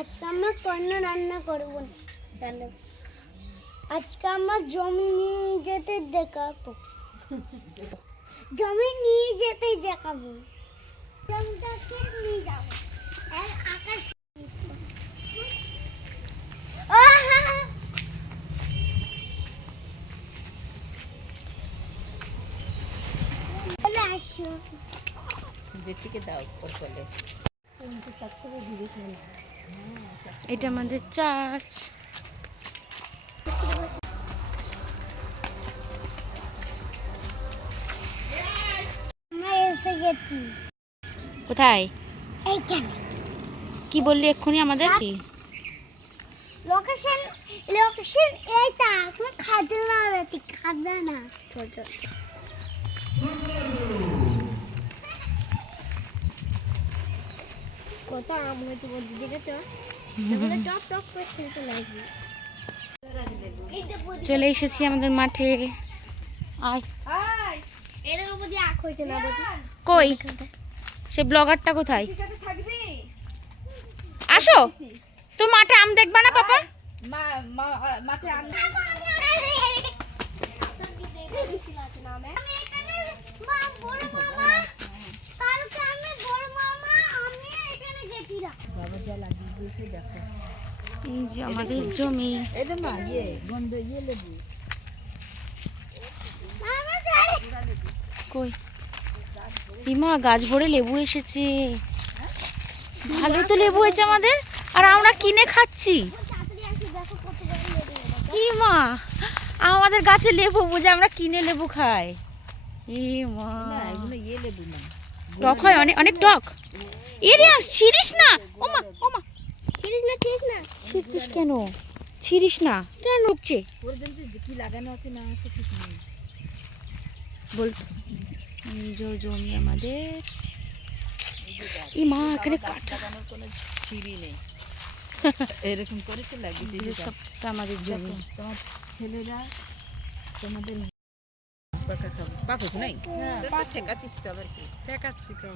আজকে আমরা কর্ন রান্না করব না। আজকে আমরা জমি নিয়ে যেতে দেখাবো। জমি নিয়ে যেতে দেখাবো। জমিটাকে নিয়ে যাবো। আর আকাশ যেটিকে দাও ওর বলে এটা আমাদের চার্চ। আমরা এসে গেছি। কোথায়? এইখানে। কি বললি এক্ষুনি আমাদের? কি লোকেশন এইটা। তুমি খাজা না রেতি খাজা না। ছোট কত আম হয়েছে বলতে দেখেছো? আমরা টপ টপ করে খেলতে লাগছি। চলে এসেছি আমাদের মাঠে। আয় এর উপর দিয়ে আখ হয়েছে না বলি। কই সে ব্লগারটা কোথায়? আসো তো মাঠে আম দেখবা না পাপা? মাঠে আম এই যে আমাদের জমি। কই হিমা গাছ ভরে লেবু এসেছে। ভালো তো লেবু হয়েছে আমাদের, আর আমরা কিনে খাচ্ছি। হিমা আমাদের গাছে লেবু বুঝে আমরা কিনে লেবু খাই। হিমা টক হয়, অনেক অনেক টক। এরে আর ছিড়িস না। ওমা ওমা ছিড়িস না। ছিড়ছিস কেন? ছিড়িস না কেন? ঢুকছে কি লাগানো আছে না আছে ঠিক নেই বল। এই যে জমি আমাদের। এই মা এখানে কাটা কোনো ছিঁড়ি নেই। এরকম করেছে লাগিয়ে সবটা আমাদের জমি। তোমার ছেলেরা তোমাদের পাকা খাবো পাকা নাই ঠেকাচ্ছিস তো আবার কি ঠেকাচ্ছি তো